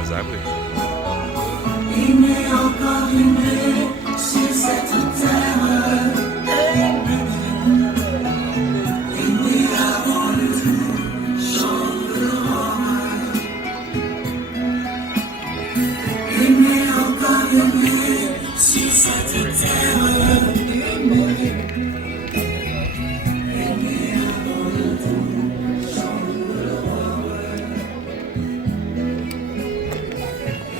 Exactly. Aimer encore aimer sur cette terre. Aimer avant le tout, chante le roi. Aimer encore aimer sur cette terre. Aimer avant le tout, chante le roi.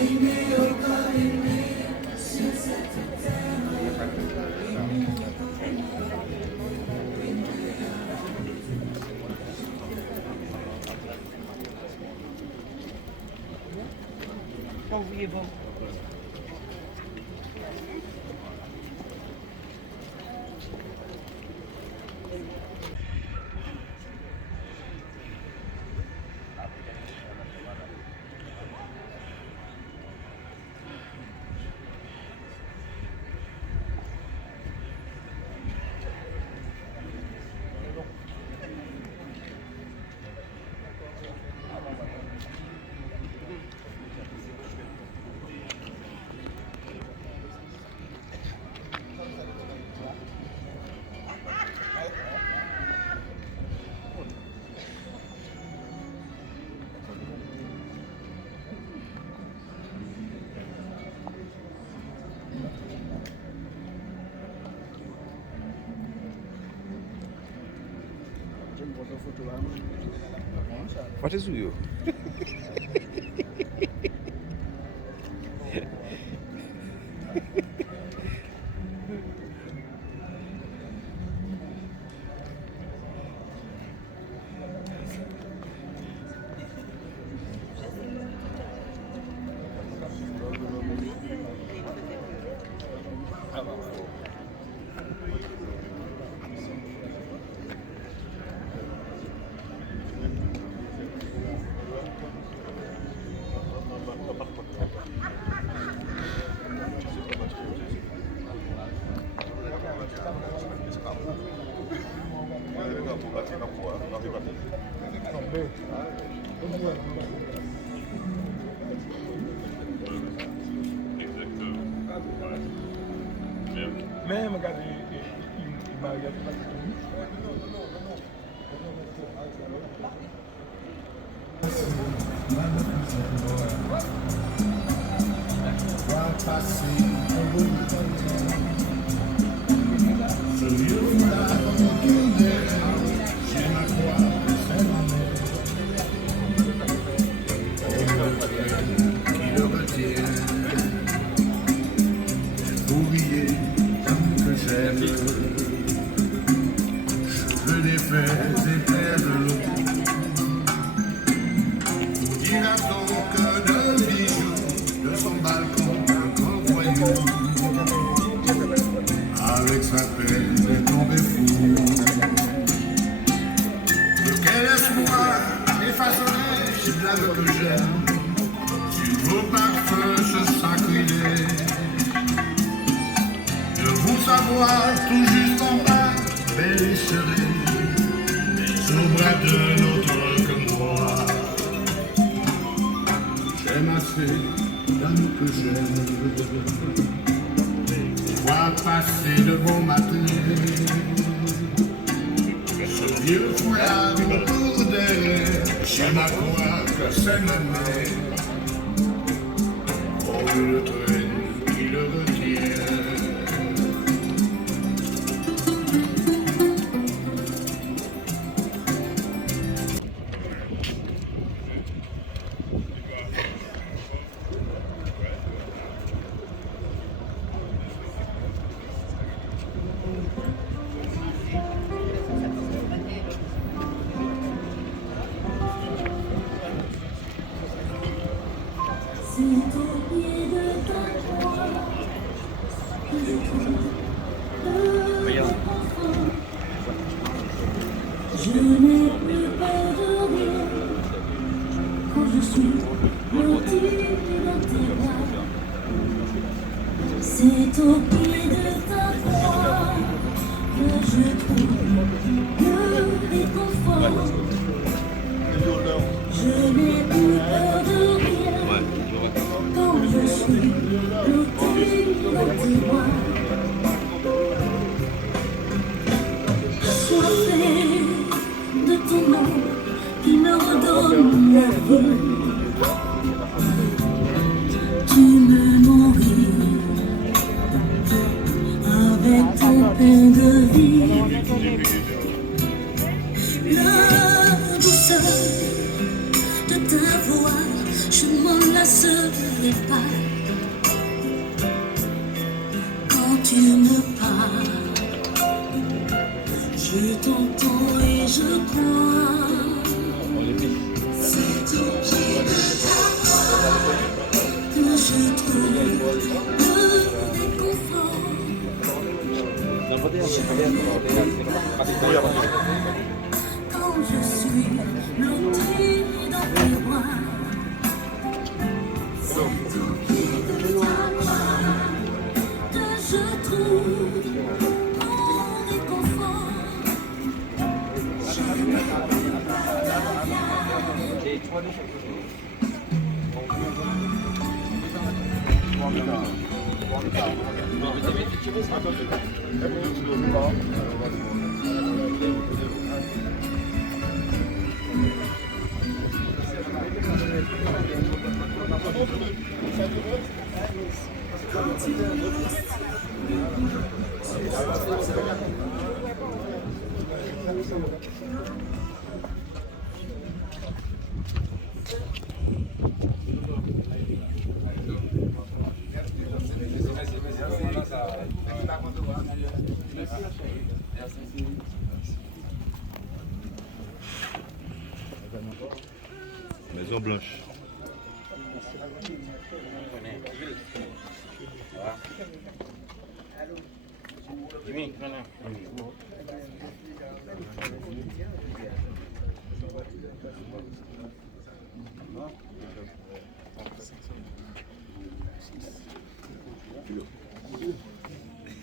Aimer encore aimer sur cette terre. What is you? Même regardez, il m'a regardé pas du Avec sa peine est tombé fou. De quel espoir effacerait ces blagues que j'aime sur vos parfums ce sacrilège. De vous savoir tout juste en bas, belle et sereine, mais au bras d'un autre que moi. J'aime assez l'amour que j'aime. Voir passer de bons matins, ce vieux foulard autour d'elle. J'aime à croire que c'est ma mère. Oh, le train qui le retient. C'est au pied de ta croix que je trouve le réconfort. Je n'ai plus peur de rien quand je suis blotti dans tes bras. C'est au pied de ta croix que je trouve le réconfort. assoiffée de ton nom qui me redonne la vie. Tu me nourris avec ton pain de vie. La douceur de ta voix, je ne m'en lasserai pas. Quand tu me parles, je t'entends et je crois. C'est au pied de ta croix que je trouve le réconfort. Quand je suis blotti dans tes bras, c'est au pied de ta croix que je trouve mon réconfort. Maison Blanche.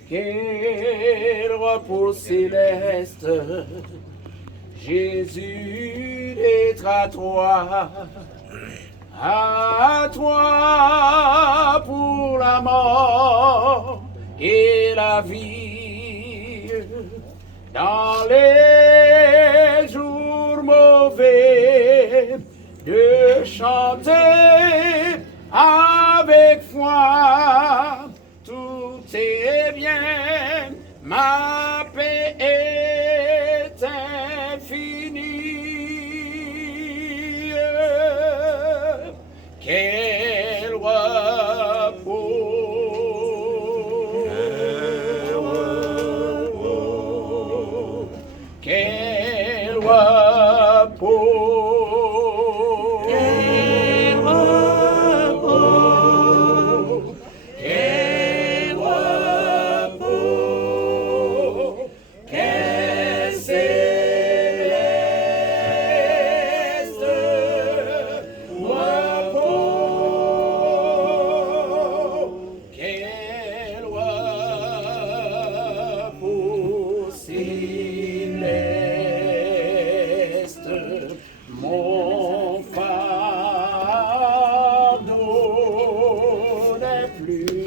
Quel repos céleste, Jésus d'être à toi pour la mort et la vie. Dans les jours mauvais, de chanter avec foi, tout est bien, ma paix est infinie. Quel repos, quel repos, quel repos, quel repos, quel céleste repos, quel repos céleste, mon fardeau n'est plus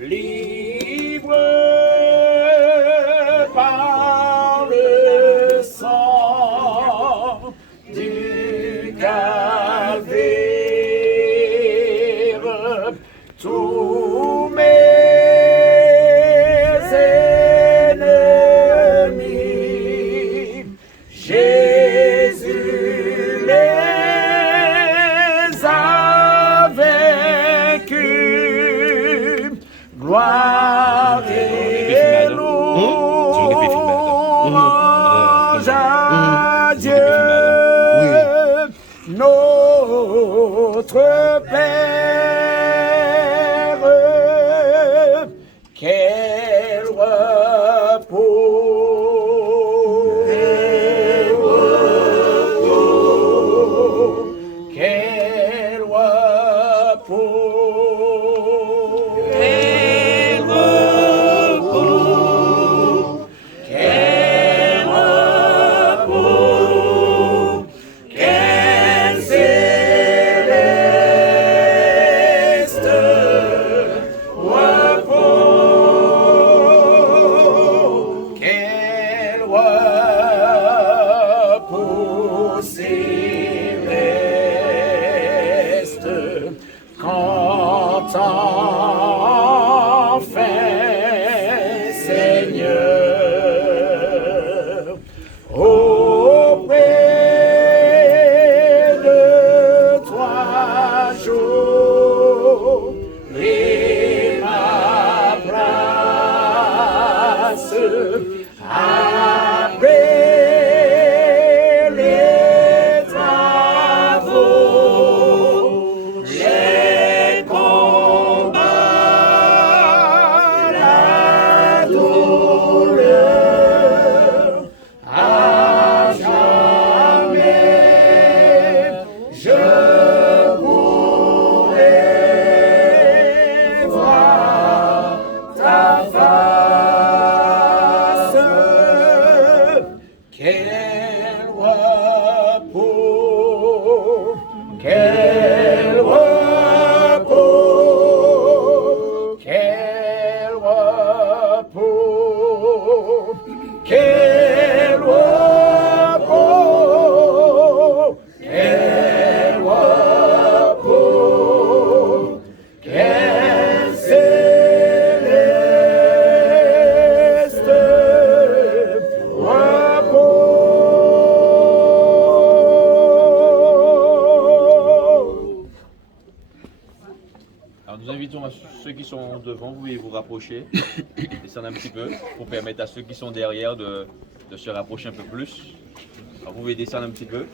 libre par le sang du calvaire. Tous mes ennemis, Jésus les a vaincus. Gloire et louange à Dieu, notre Père. Quel repos, quel repos, quel repos, quel repos, quel repos. après les travaux, les combats, la douleur, à jamais je pourrai voir ta face. Quel repos, quel repos, quel repos, quel repos, quel repos, quel céleste repos. Alors nous invitons à ceux qui sont devant, vous pouvez vous rapprocher, descendre un petit peu, pour permettre à ceux qui sont derrière de se rapprocher un peu plus. Alors vous pouvez descendre un petit peu,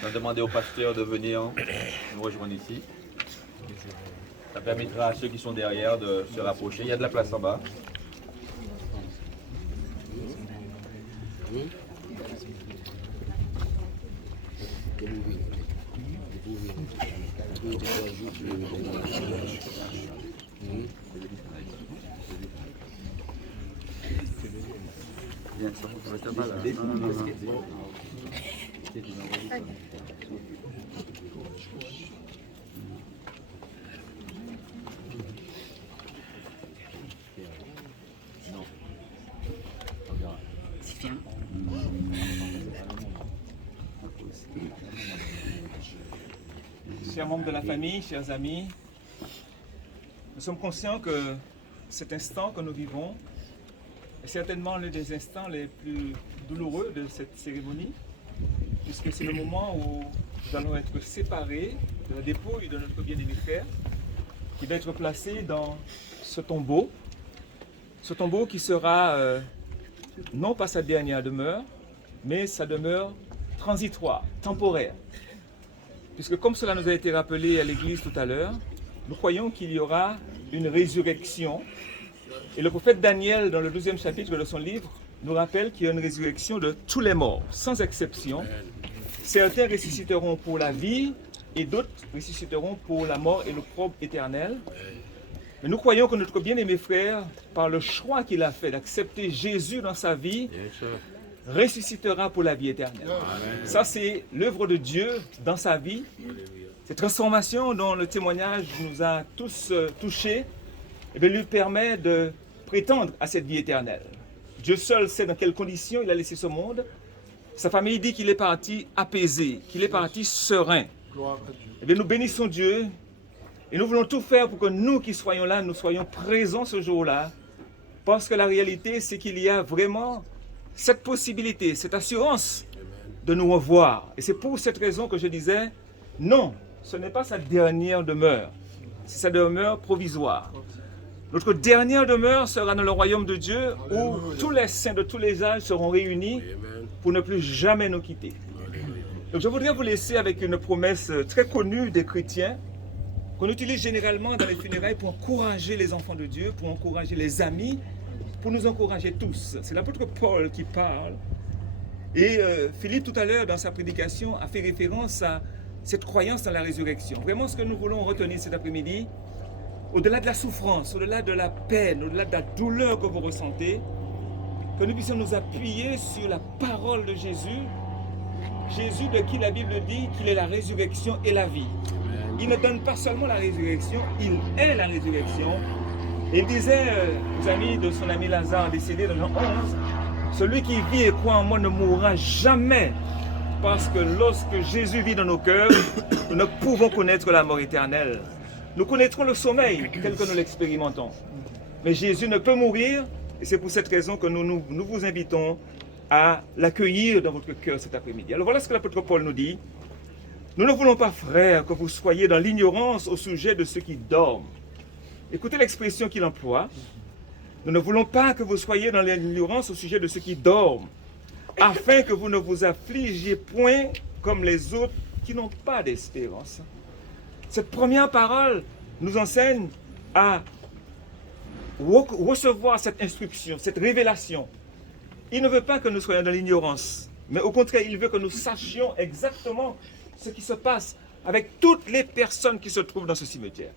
sans demander au pasteur de venir nous rejoindre ici. Ça permettra à ceux qui sont derrière de se rapprocher. Il y a de la place en bas. Chers membres de la famille, chers amis, nous sommes conscients que cet instant que nous vivons est certainement l'un des instants les plus douloureux de cette cérémonie, puisque c'est le moment où nous allons être séparés de la dépouille de notre bien-aimé frère, qui va être placé dans ce tombeau qui sera non pas sa dernière demeure, mais sa demeure transitoire, temporaire. Puisque comme cela nous a été rappelé à l'église tout à l'heure, nous croyons qu'il y aura une résurrection. Et le prophète Daniel, dans le 12e chapitre de son livre, nous rappelle qu'il y a une résurrection de tous les morts, sans exception. Certains ressusciteront pour la vie et d'autres ressusciteront pour la mort et l'opprobre éternel. Mais nous croyons que notre bien-aimé frère, par le choix qu'il a fait d'accepter Jésus dans sa vie, ressuscitera pour la vie éternelle. Ça, c'est l'œuvre de Dieu dans sa vie. Cette transformation dont le témoignage nous a tous touchés, lui permet de prétendre à cette vie éternelle. Dieu seul sait dans quelles conditions il a laissé ce monde. Sa famille dit qu'il est parti apaisé, qu'il est parti serein. Nous bénissons Dieu et nous voulons tout faire pour que nous qui soyons là, nous soyons présents ce jour-là, parce que la réalité, c'est qu'il y a vraiment cette possibilité, cette assurance de nous revoir. Et c'est pour cette raison que je disais, non, ce n'est pas sa dernière demeure, c'est sa demeure provisoire. Notre dernière demeure sera dans le royaume de Dieu, où tous les saints de tous les âges seront réunis pour ne plus jamais nous quitter. Donc je voudrais vous laisser avec une promesse très connue des chrétiens, qu'on utilise généralement dans les funérailles pour encourager les enfants de Dieu, pour encourager les amis, pour nous encourager tous. C'est l'apôtre Paul qui parle. Et Philippe, tout à l'heure, dans sa prédication, a fait référence à cette croyance dans la résurrection. Vraiment, ce que nous voulons retenir cet après-midi, au-delà de la souffrance, au-delà de la peine, au-delà de la douleur que vous ressentez, que nous puissions nous appuyer sur la parole de Jésus, Jésus de qui la Bible dit qu'il est la résurrection et la vie. Il ne donne pas seulement la résurrection, il est la résurrection. Il disait aux amis de son ami Lazare décédé dans Jean 11, celui qui vit et croit en moi ne mourra jamais, parce que lorsque Jésus vit dans nos cœurs, nous ne pouvons connaître la mort éternelle. Nous connaîtrons le sommeil tel que nous l'expérimentons. Mais Jésus ne peut mourir, et c'est pour cette raison que nous vous invitons à l'accueillir dans votre cœur cet après-midi. Alors voilà ce que l'apôtre Paul nous dit. Nous ne voulons pas, frères, que vous soyez dans l'ignorance au sujet de ceux qui dorment. Écoutez l'expression qu'il emploie. Nous ne voulons pas que vous soyez dans l'ignorance au sujet de ceux qui dorment, afin que vous ne vous affligiez point comme les autres qui n'ont pas d'espérance. Cette première parole nous enseigne à recevoir cette instruction, cette révélation. Il ne veut pas que nous soyons dans l'ignorance, mais au contraire, il veut que nous sachions exactement ce qui se passe avec toutes les personnes qui se trouvent dans ce cimetière.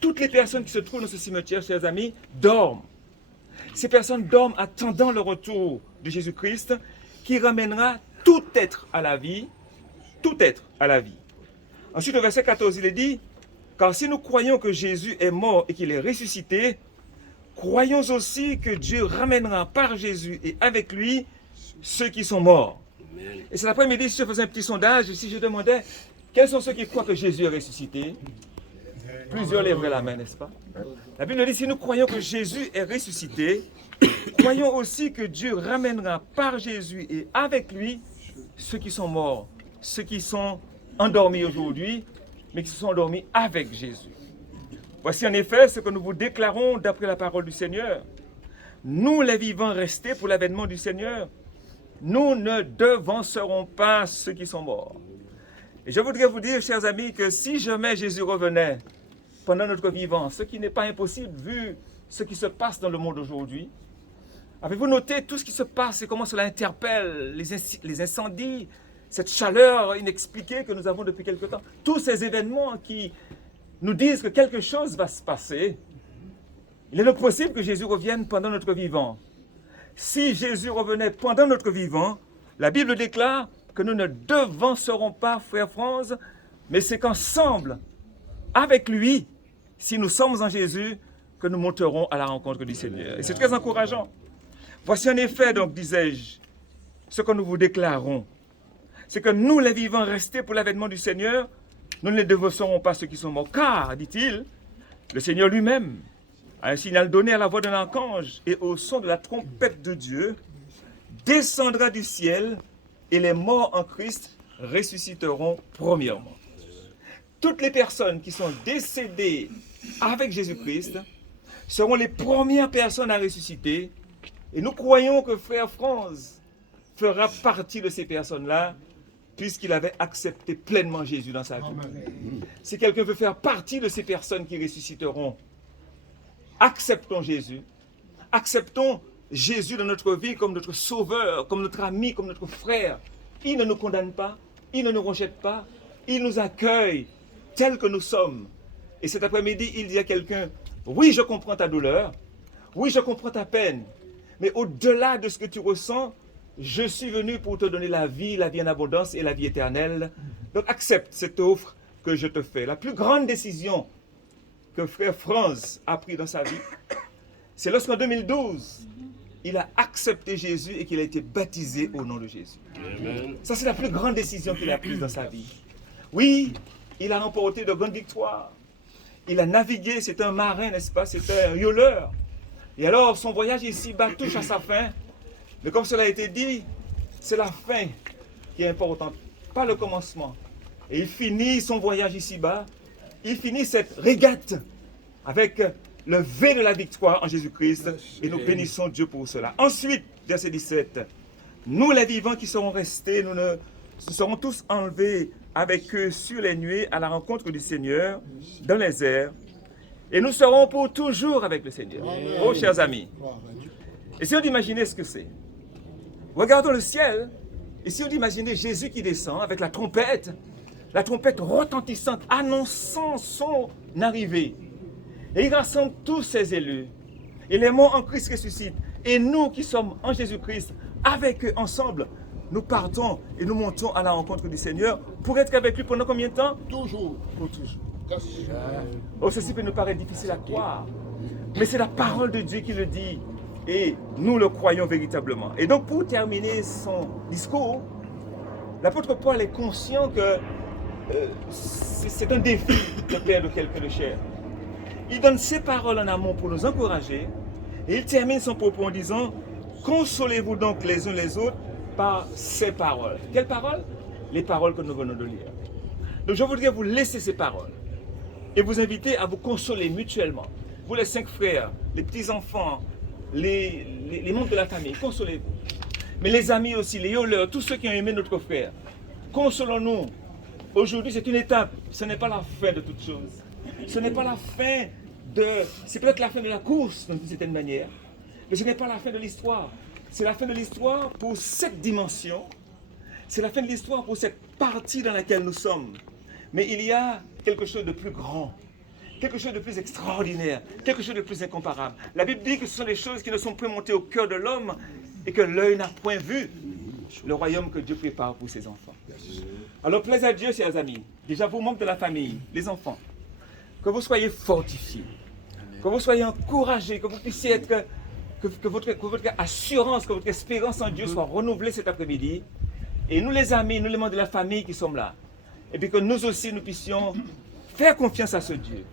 Toutes les personnes qui se trouvent dans ce cimetière, chers amis, dorment. Ces personnes dorment attendant le retour de Jésus-Christ qui ramènera tout être à la vie, tout être à la vie. Ensuite, au verset 14, il est dit, « Car si nous croyons que Jésus est mort et qu'il est ressuscité, croyons aussi que Dieu ramènera par Jésus et avec lui ceux qui sont morts. » Et cet après-midi, si je faisais un petit sondage, si je demandais, quels sont ceux qui croient que Jésus est ressuscité? Plusieurs lèveraient la main, n'est-ce pas? La Bible dit, si nous croyons que Jésus est ressuscité, croyons aussi que Dieu ramènera par Jésus et avec lui ceux qui sont morts, ceux qui sont endormis aujourd'hui, mais qui se sont endormis avec Jésus. Voici en effet ce que nous vous déclarons d'après la parole du Seigneur. Nous, les vivants restés pour l'avènement du Seigneur, nous ne devancerons pas ceux qui sont morts. Et je voudrais vous dire, chers amis, que si jamais Jésus revenait pendant notre vivant, ce qui n'est pas impossible vu ce qui se passe dans le monde aujourd'hui, avez-vous noté tout ce qui se passe et comment cela interpelle les incendies, cette chaleur inexpliquée que nous avons depuis quelque temps, tous ces événements qui nous disent que quelque chose va se passer. Il est donc possible que Jésus revienne pendant notre vivant. Si Jésus revenait pendant notre vivant, la Bible déclare que nous ne devancerons pas, frère Franz, mais c'est qu'ensemble, avec lui, si nous sommes en Jésus, que nous monterons à la rencontre du Seigneur. Et c'est très encourageant. Voici en effet, donc, disais-je, ce que nous vous déclarons. C'est que nous, les vivants restés pour l'avènement du Seigneur, nous ne devancerons pas ceux qui sont morts. Car, dit-il, le Seigneur lui-même a un signal donné à la voix d'un archange et au son de la trompette de Dieu, descendra du ciel et les morts en Christ ressusciteront premièrement. Toutes les personnes qui sont décédées avec Jésus-Christ seront les premières personnes à ressusciter. Et nous croyons que frère Franz fera partie de ces personnes-là puisqu'il avait accepté pleinement Jésus dans sa vie. Si quelqu'un veut faire partie de ces personnes qui ressusciteront, acceptons Jésus. Acceptons Jésus dans notre vie comme notre sauveur, comme notre ami, comme notre frère. Il ne nous condamne pas, il ne nous rejette pas, il nous accueille tels que nous sommes. Et cet après-midi, il dit à quelqu'un, oui, je comprends ta douleur, oui, je comprends ta peine, mais au-delà de ce que tu ressens, je suis venu pour te donner la vie en abondance et la vie éternelle. Donc accepte cette offre que je te fais. La plus grande décision que frère Franz a prise dans sa vie, c'est lorsqu'en 2012, il a accepté Jésus et qu'il a été baptisé au nom de Jésus. Amen. Ça, c'est la plus grande décision qu'il a prise dans sa vie. Oui, il a remporté de grandes victoires. Il a navigué, c'est un marin, n'est-ce pas? C'était un yoleur. Et alors, son voyage ici-bas touche à sa fin. Mais comme cela a été dit, c'est la fin qui est importante, pas le commencement. Et il finit son voyage ici-bas. Il finit cette régate avec le V de la victoire en Jésus-Christ. Et nous bénissons Dieu pour cela. Ensuite, verset 17. Nous, les vivants qui serons restés, nous serons tous enlevés avec eux sur les nuées à la rencontre du Seigneur dans les airs. Et nous serons pour toujours avec le Seigneur. Oh, chers amis. Et si on imaginait ce que c'est, regardons le ciel. Et si on imaginait Jésus qui descend avec la trompette retentissante annonçant son arrivée. Et il rassemble tous ses élus. Et les morts en Christ ressuscitent. Et nous qui sommes en Jésus-Christ, avec eux ensemble, nous partons et nous montons à la rencontre du Seigneur pour être avec lui pendant combien de temps? Toujours. Pour toujours. Oh, ceci peut nous paraître difficile à croire. Mais c'est la parole de Dieu qui le dit. Et nous le croyons véritablement. Et donc pour terminer son discours, l'apôtre Paul est conscient que c'est un défi de perdre quelqu'un de cher. Il donne ses paroles en amont pour nous encourager. Et il termine son propos en disant, consolez-vous donc les uns les autres par ces paroles. Quelles paroles? Les paroles que nous venons de lire. Donc je voudrais vous laisser ces paroles et vous inviter à vous consoler mutuellement. vous les 5 frères, les petits-enfants, les membres de la famille, consolez-vous. Mais les amis aussi, les yoleurs, tous ceux qui ont aimé notre frère, consolons-nous. Aujourd'hui, c'est une étape. Ce n'est pas la fin de toute chose. Ce n'est pas la fin de... C'est peut-être la fin de la course, d'une certaine manière. Mais ce n'est pas la fin de l'histoire. C'est la fin de l'histoire pour cette dimension. C'est la fin de l'histoire pour cette partie dans laquelle nous sommes. Mais il y a quelque chose de plus grand, quelque chose de plus extraordinaire, quelque chose de plus incomparable. La Bible dit que ce sont des choses qui ne sont point montées au cœur de l'homme et que l'œil n'a point vu le royaume que Dieu prépare pour ses enfants. Alors, plaise à Dieu, chers amis. Déjà, vous, membres de la famille, les enfants, que vous soyez fortifiés, que vous soyez encouragés, que vous puissiez être, que votre assurance, que votre espérance en Dieu soit renouvelée cet après-midi. Et nous, les amis, nous, les membres de la famille qui sommes là, et puis que nous aussi, nous puissions faire confiance à ce Dieu,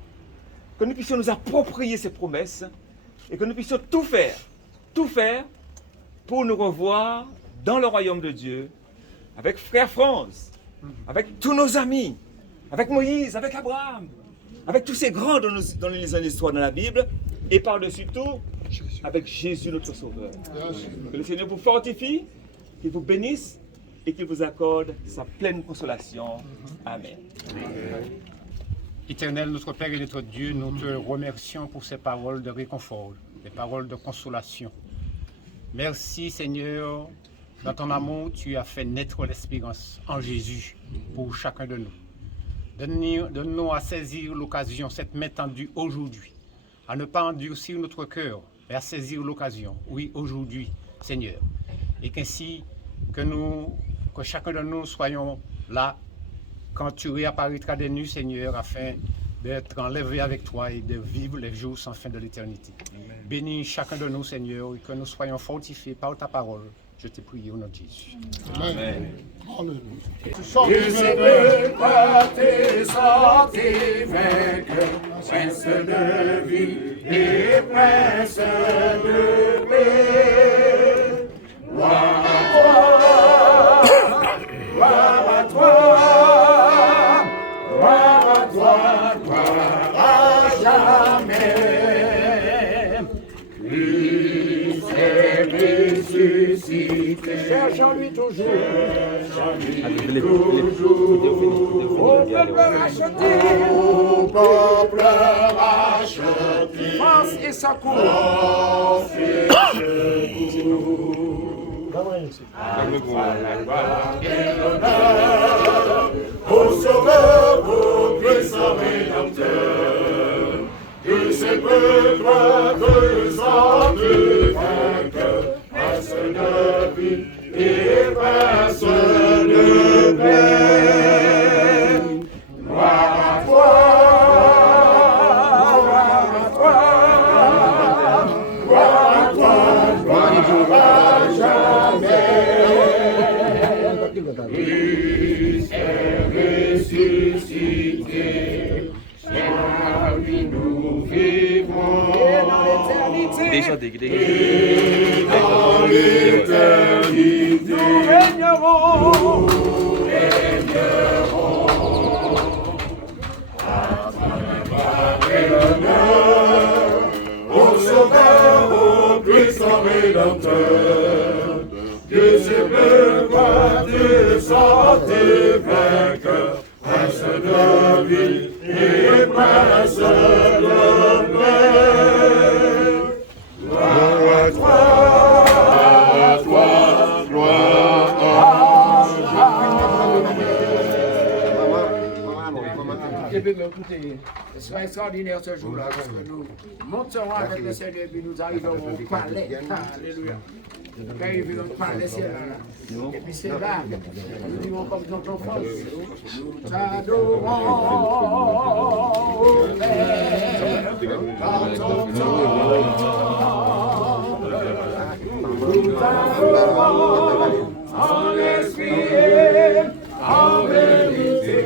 que nous puissions nous approprier ses promesses et que nous puissions tout faire pour nous revoir dans le royaume de Dieu, avec frère Franz, avec tous nos amis, avec Moïse, avec Abraham, avec tous ces grands dont nous lisons l'histoire dans la Bible, et par-dessus tout, avec Jésus notre Sauveur. Que le Seigneur vous fortifie, qu'il vous bénisse et qu'il vous accorde sa pleine consolation. Amen. Éternel, notre Père et notre Dieu, nous te remercions pour ces paroles de réconfort, des paroles de consolation. Merci Seigneur, dans ton amour, tu as fait naître l'espérance en Jésus pour chacun de nous. Donne-nous à saisir l'occasion, cette main tendue aujourd'hui, à ne pas endurcir notre cœur, mais à saisir l'occasion, oui, aujourd'hui, Seigneur. Et qu'ainsi, que chacun de nous soyons là quand tu réapparaîtras des nues, Seigneur, afin d'être enlevé avec toi et de vivre les jours sans fin de l'éternité. Bénis chacun de nous, Seigneur, et que nous soyons fortifiés par ta parole. Je t'ai prié au nom de Jésus. Amen. Et c'est de par tes sorties vainqueurs, prince de vie et prince de paix. Gloire à toi, gloire à toi, gloire à toi, gloire à jamais. Christ est ressuscité. Cherchons-lui toujours. Cherchons-lui toujours. Au peuple racheté. Au peuple racheté. Force et secours. Force et secours. La gloire et l'honneur au Sauveur, au puissant Rédempteur, que ce peuple présente vainqueur, prince de vie et prince de paix. Gloire à toi, gloire à toi, gloire à toi, gloire à jamais. Christ est ressuscité, par lui nous vivrons. Et dans l'éternité, et dans l'éternité, nous régnerons, à toi et l'honneur, au Sauveur, au puissant Rédempteur, que ce peuple te sorte vainqueur, prince de vie et prince de paix. Gloire à toi, gloire à Écoutez, ce sera extraordinaire ce jour-là, parce que nous monterons avec le Seigneur et puis nous arriverons au palais. Alléluia. Quand il vit au palais, c'est là. Et puis c'est là, nous vivons comme notre enfance. Nous t'adorons, ô Père, dans ton nous t'adorons en esprit et en vérité.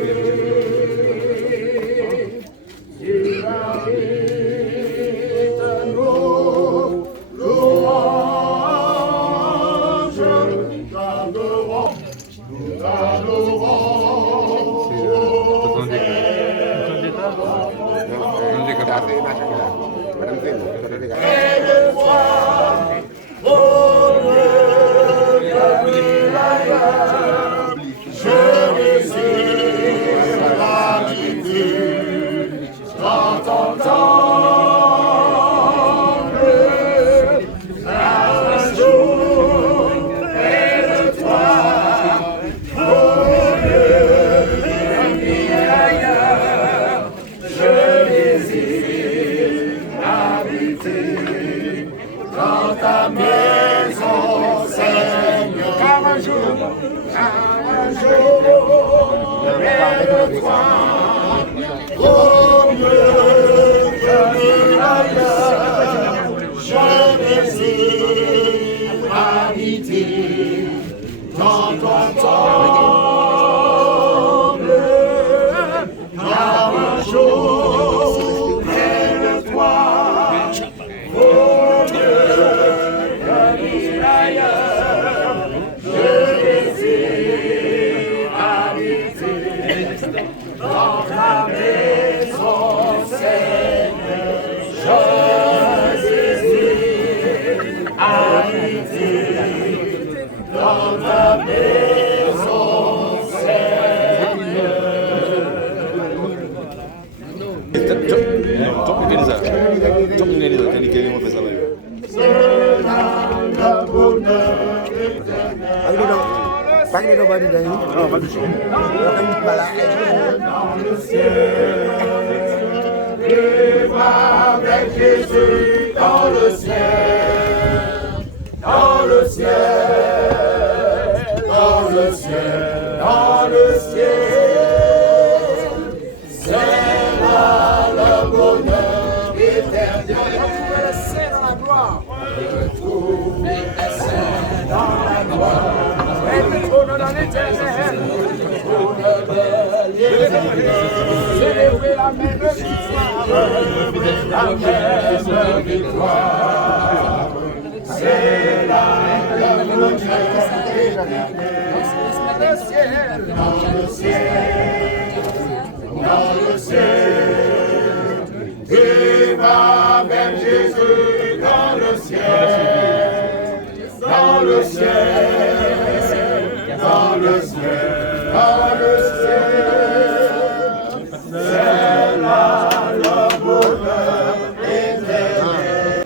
Avec Jésus dans le ciel, dans le ciel, dans le ciel, dans le ciel. C'est là le bonheur éternel. C'est dans la gloire. Retrouver le ciel dans la gloire. Et le trône dans l'éternel. Le trône de l'éternel. Célébrer la même victoire. La même victoire. C'est là le bonheur éternel. Dans le ciel, dans le ciel, dans le ciel. Viva avec Jésus dans le ciel, dans le ciel, dans le ciel, dans le ciel. C'est là le bonheur éternel.